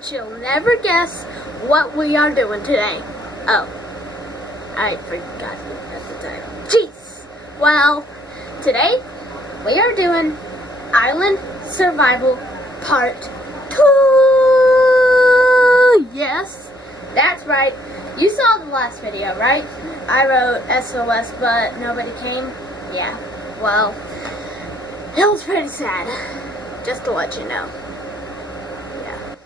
bet you'll never guess what we are doing today. Oh, I forgot at the time. Jeez. Well, today we are doing Island Survival Part 2. Yes, that's right. You saw the last video, right? I wrote SOS, but nobody came. Yeah, well, it was pretty sad. Just to let you know. Yeah.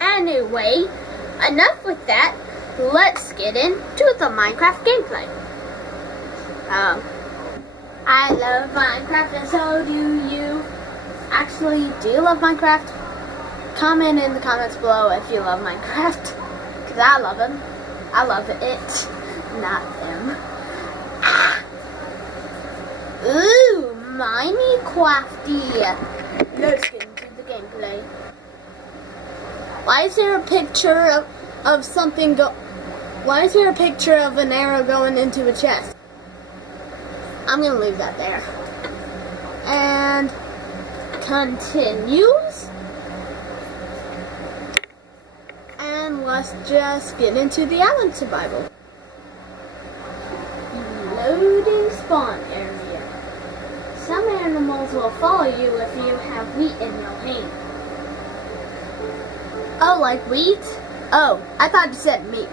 Anyway, enough with that. Let's get into the Minecraft gameplay. I love Minecraft, and so do you. Actually, do you love Minecraft? Comment in the comments below if you love Minecraft. Because I love him. I love it, not him. Ah. Ooh, Minecrafty. Let's get into the gameplay. Why is there a picture of something Why is there a picture of an arrow going into a chest? I'm gonna leave that there. And continues. And let's just get into the island survival. Loading spawn area. Some animals will follow you if you have wheat in your hand. Oh, like wheat? Oh, I thought you said meat.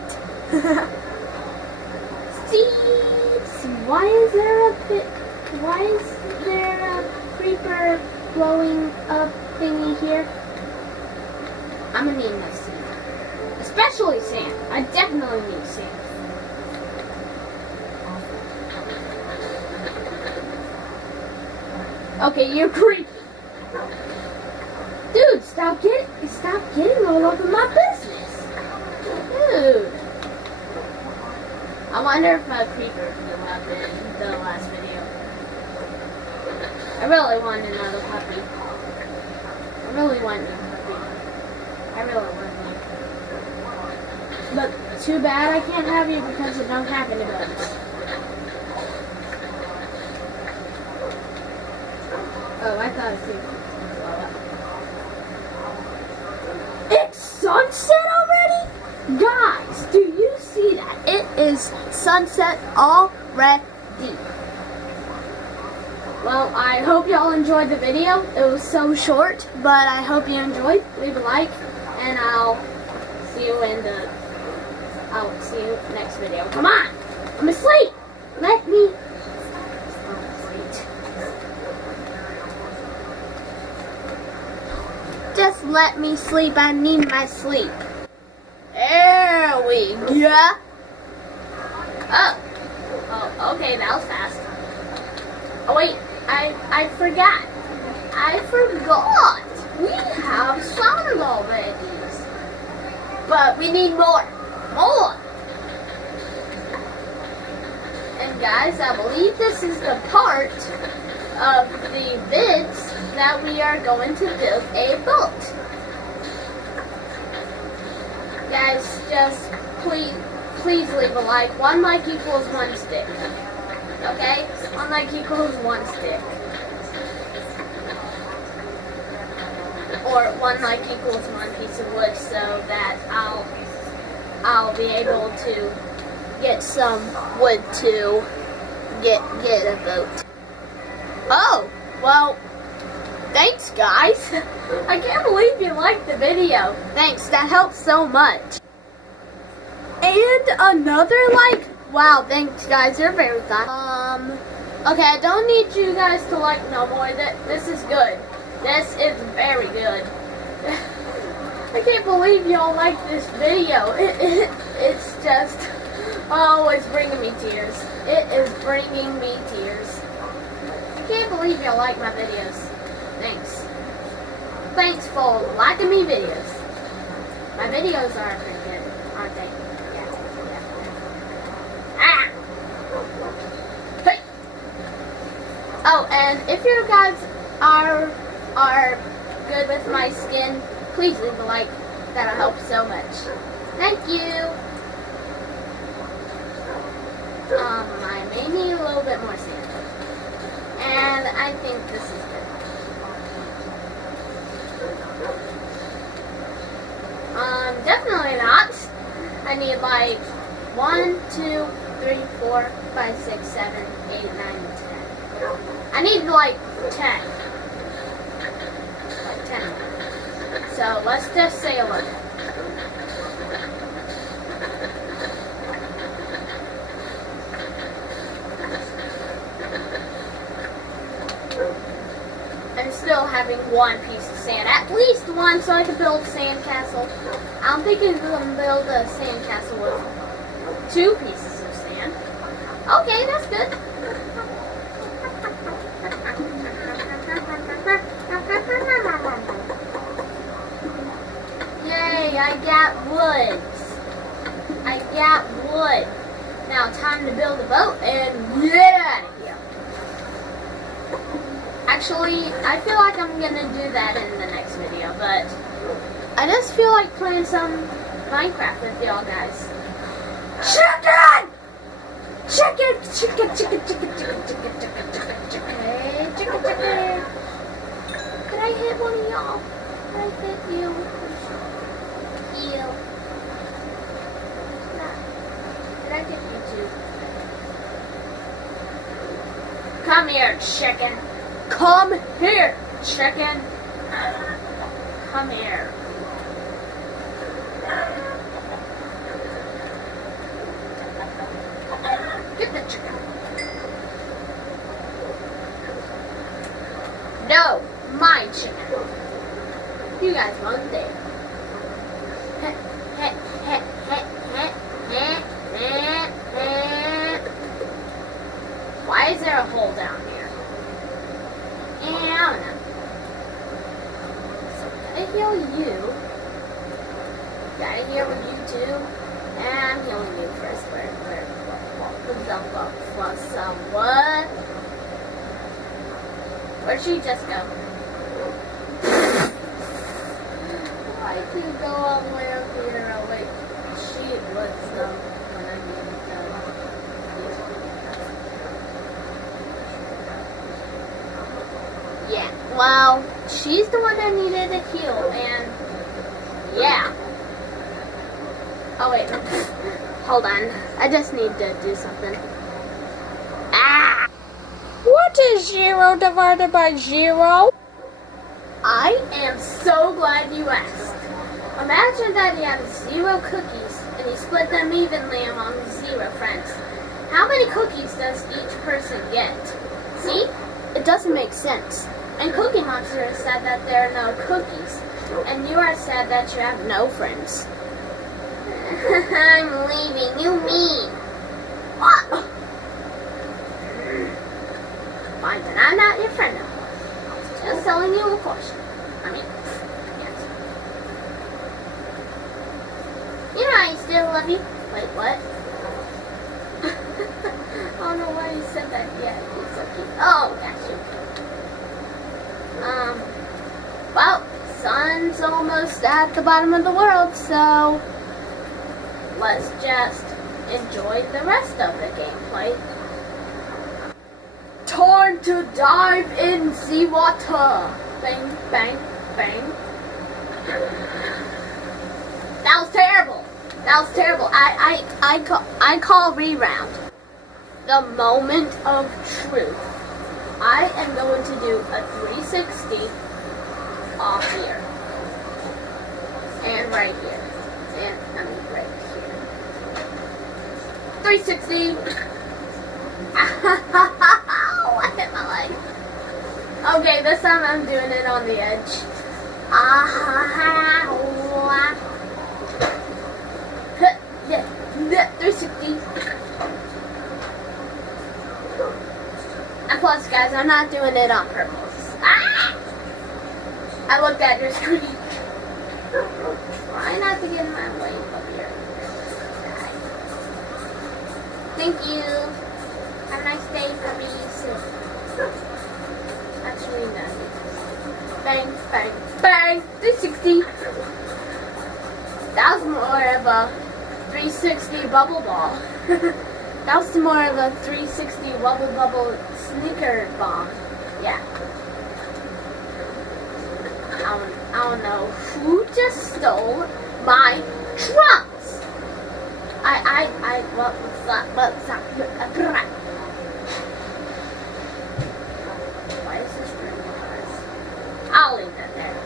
Seeds. Why is there a creeper blowing up thingy here? I'm gonna need no sand. Especially sand. I definitely need sand. Okay, you're creepy. Dude, stop getting all over my business. Dude. I wonder if my creeper flew up in the last video. I really want another puppy. I really want a new puppy. I really want one. But too bad I can't have you because it don't have any bugs. Oh, I thought it was It's sunset already? Guys, do you see that? It is sunset already. Well, I hope y'all enjoyed the video. It was so short, but I hope you enjoyed. Leave a like, and I'll see you next video. Come on! I'm asleep! Let me... Just let me sleep. I need my sleep. There we go. Oh, okay, that was fast. Oh wait, I forgot. We have some already. But we need more. And guys, I believe this is the part of the vids that we are going to build a boat. Guys, just please leave a like. 1 like equals 1 stick. Okay? 1 like equals 1 stick. Or 1 like equals 1 piece of wood, so that I'll be able to get some wood to get a boat. Oh, well, thanks guys. I can't believe you liked the video. Thanks, that helps so much. And another like. Wow, thanks guys, you're very kind. Okay, I don't need you guys to like no more. This is good. This is very good. I can't believe y'all like this video. It's just, oh, it's bringing me tears. It is bringing me tears. I can't believe y'all like my videos. Thanks. Thanks for liking me videos. My videos are pretty good, aren't they? Yeah. Ah! Hey! Oh, and if you guys are good with my skin, please leave a like. That'll help so much. Thank you. I may need a little bit more sand. And I think this is good. definitely not. I need like 1, 2, 3, 4, 5, 6, 7, 8, 9, 10. I need like 10. Like 10. So let's just say 11. I'm still having one piece of sand, at least one, so I can build a sand castle. I don't think I'm going to build a sand castle with 2 pieces of sand. Okay, that's good. Yay, I got woods. I got wood. Now time to build a boat and get out of here. Actually, I feel like I'm gonna do that in the next video, but I just feel like playing some Minecraft with y'all guys. Chicken! Chicken! Chicken! Chicken! Chicken! Chicken! Chicken! Chicken! Chicken! Chicken! Hey, chicken! Chicken! Can I hit one of y'all? Can I hit you? You. Can I hit you too? Come here, chicken. Come here, chicken. Come here. Get the chicken. No, my chicken. You guys won't dare. Why is there a hole down here? I don't know. So, gotta heal you. Gotta heal you too. And I'm healing you first. Where what? Where'd she just go? Why'd you go all the way up here? Oh, wait. She was when I needed to. Yeah, well, she's the one that needed a heal, and yeah. Oh, wait. Hold on. I just need to do something. Ah! What is 0 divided by 0? I am so glad you asked. Imagine that he had 0 cookies, and he split them evenly among 0 friends. How many cookies does each person get? See? It doesn't make sense. And Cookie Monster has said that there are no cookies. And you are sad that you have no friends. I'm leaving. You mean? What? Fine, then I'm not your friend now. Just telling you a question. I mean, yes. You know I still love you. Wait, what? I don't know why you said that. Yeah, he's so cute. Oh, got you. Well, sun's almost at the bottom of the world, so let's just enjoy the rest of the gameplay. Time to dive in the water. Bang, bang, bang. That was terrible. That was terrible. I call reround. The moment of truth. I am going to do a 360 off here. And right here. And I mean right here. 360. I hit my leg. Okay, this time I'm doing it on the edge. 360. And plus, guys, I'm not doing it on purpose. Ah! I looked at your screen. Try not to get in my way up here. Thank you. Have a nice day, puppies. Actually, no. Bang, bang, bang. 360. That was more of a 360 bubble ball. That was more of a 360 wubble bubble sneaker bomb. Yeah. I don't know who just stole my trunks. Why is this ridiculous? I'll leave that there.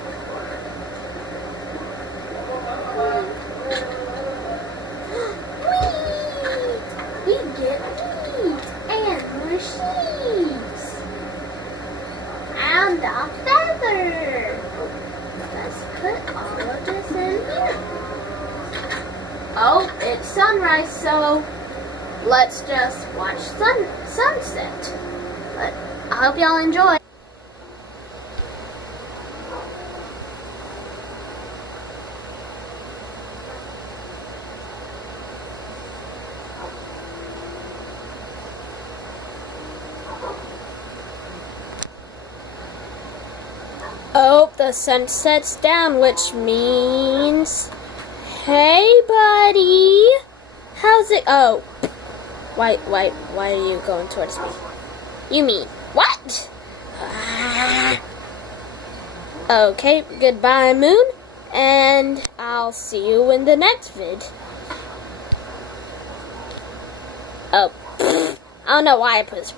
Whee! We get meat and more sheets. And a feather. Let's put all of this in here. Oh, it's sunrise, so let's just watch sunset. But I hope y'all enjoy. Oh, the sun sets down, which means... Hey, buddy! How's it... Oh. Why are you going towards me? You mean, what? Okay, goodbye, Moon. And I'll see you in the next vid. Oh, I don't know why I put this...